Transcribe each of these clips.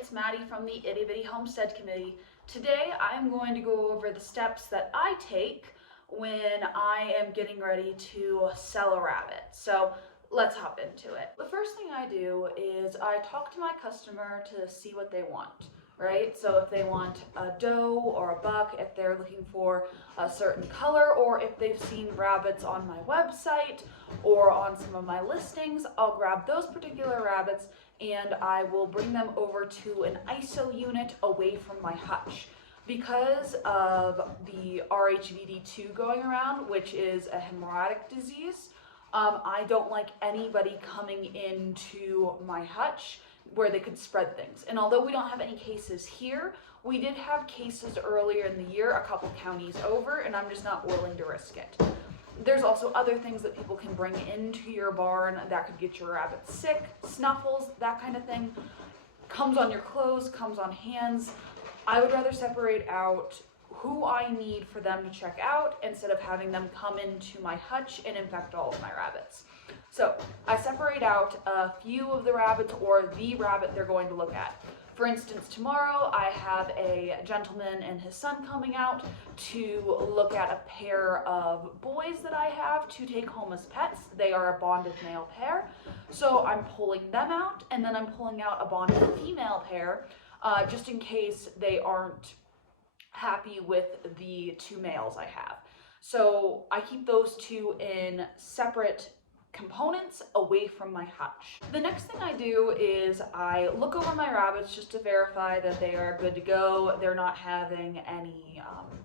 it's Maddie from the Itty Bitty Homestead Committee. Today I'm going to go over the steps that I take when I am getting ready to sell a rabbit. So let's hop into it. The first thing I do is I talk to my customer to see what they want, right? So if they want a doe or a buck, if they're looking for a certain color, or if they've seen rabbits on my website or on some of my listings, I'll grab those particular rabbits and I will bring them over to an ISO unit away from my hutch. Because of the RHVD2 going around, which is a hemorrhagic disease, I don't like anybody coming into my hutch where they could spread things. And although we don't have any cases here, we did have cases earlier in the year, a couple counties over, and I'm just not willing to risk it. There's also other things that people can bring into your barn that could get your rabbits sick, snuffles, that kind of thing. Comes on your clothes, comes on hands. I would rather separate out who I need for them to check out instead of having them come into my hutch and infect all of my rabbits. So I separate out a few of the rabbits or the rabbit they're going to look at. For instance, tomorrow I have a gentleman and his son coming out to look at a pair of boys that I have to take home as pets. They are a bonded male pair. So I'm pulling them out, and then I'm pulling out a bonded female pair just in case they aren't happy with the two males I have. So I keep those two in separate components away from my hutch. The next thing I do is I look over my rabbits just to verify that they are good to go. They're not having any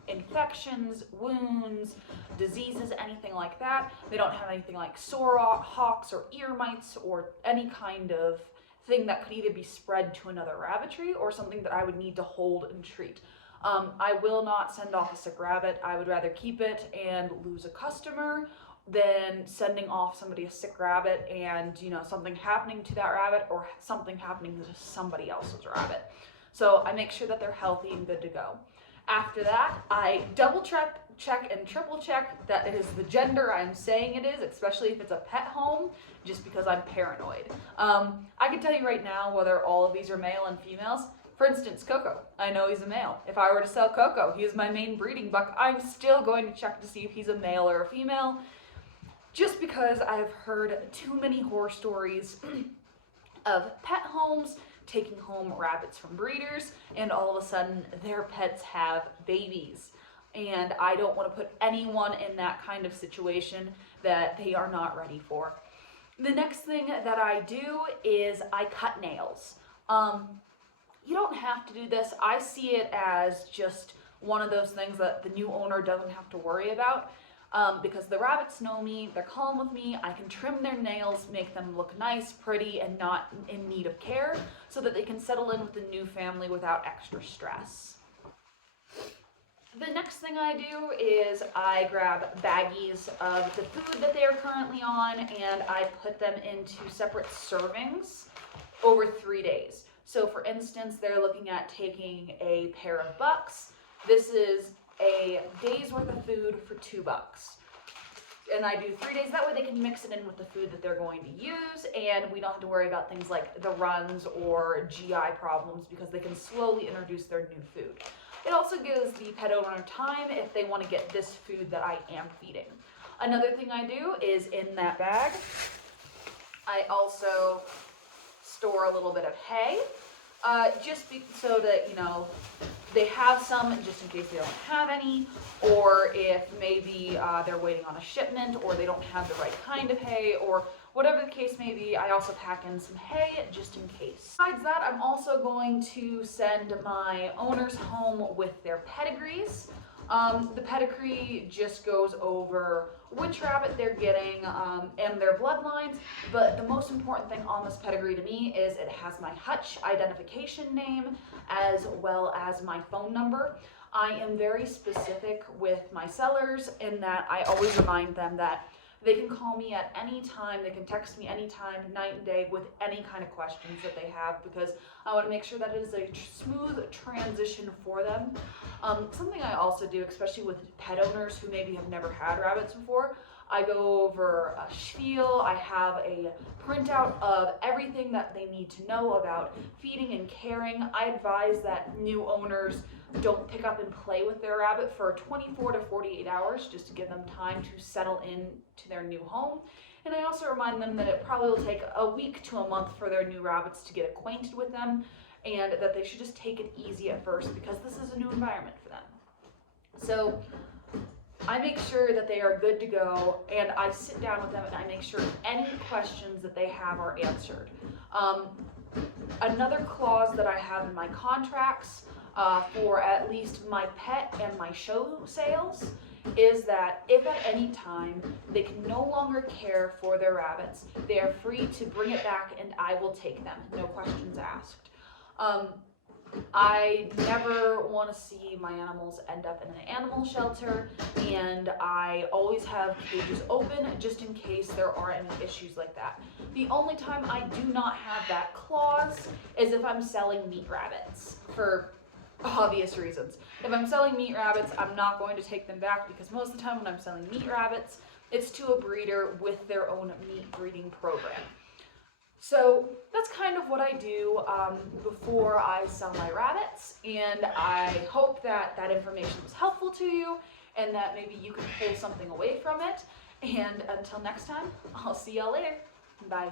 infections, wounds, diseases, anything like that. They don't have anything like sore hawks or ear mites or any kind of thing that could either be spread to another rabbitry or something that I would need to hold and treat. I will not send off a sick rabbit. I would rather keep it and lose a customer than sending off somebody a sick rabbit and, something happening to that rabbit or something happening to somebody else's rabbit. So I make sure that they're healthy and good to go. After that, I double check and triple check that it is the gender I'm saying it is, especially if it's a pet home, just because I'm paranoid. I can tell you right now whether all of these are male and females. For instance, Coco, I know he's a male. If I were to sell Coco, he is my main breeding buck, I'm still going to check to see if he's a male or a female, just because I've heard too many horror stories of pet homes taking home rabbits from breeders, and all of a sudden their pets have babies. And I don't want to put anyone in that kind of situation that they are not ready for. The next thing that I do is I cut nails. You don't have to do this. I see it as just one of those things that the new owner doesn't have to worry about. Because the rabbits know me, they're calm with me, I can trim their nails, make them look nice, pretty, and not in need of care, so that they can settle in with the new family without extra stress. The next thing I do is I grab baggies of the food that they are currently on, and I put them into separate servings over 3 days. So for instance, they're looking at taking a pair of bucks. This is a day's worth of food for $2. And I do 3 days, that way they can mix it in with the food that they're going to use, and we don't have to worry about things like the runs or GI problems because they can slowly introduce their new food. It also gives the pet owner time if they want to get this food that I am feeding. Another thing I do is in that bag, I also store a little bit of hay, so that, they have some just in case they don't have any, or if maybe they're waiting on a shipment or they don't have the right kind of hay, or whatever the case may be. I also pack in some hay just in case. Besides that, I'm also going to send my owners home with their pedigrees. The pedigree just goes over which rabbit they're getting and their bloodlines, but the most important thing on this pedigree to me is it has my hutch identification name as well as my phone number. I am very specific with my sellers in that I always remind them that they can call me at any time, they can text me anytime, night and day, with any kind of questions that they have, because I want to make sure that it is a smooth transition for them. Something I also do, especially with pet owners who maybe have never had rabbits before, I go over a spiel. I have a printout of everything that they need to know about feeding and caring. I advise that new owners don't pick up and play with their rabbit for 24 to 48 hours just to give them time to settle in to their new home. And I also remind them that it probably will take a week to a month for their new rabbits to get acquainted with them, and that they should just take it easy at first because this is a new environment for them. So I make sure that they are good to go, and I sit down with them and I make sure any questions that they have are answered. Another clause that I have in my contracts for at least my pet and my show sales is that if at any time they can no longer care for their rabbits, they are free to bring it back and I will take them, no questions asked. I never want to see my animals end up in an animal shelter, and I always have cages open just in case there are any issues like that. The only time I do not have that clause is if I'm selling meat rabbits, for obvious reasons. If I'm selling meat rabbits, I'm not going to take them back because most of the time when I'm selling meat rabbits, it's to a breeder with their own meat breeding program. So that's kind of what I do before I sell my rabbits, and I hope that that information was helpful to you and that maybe you can pull something away from it. And until next time, I'll see y'all later. Bye.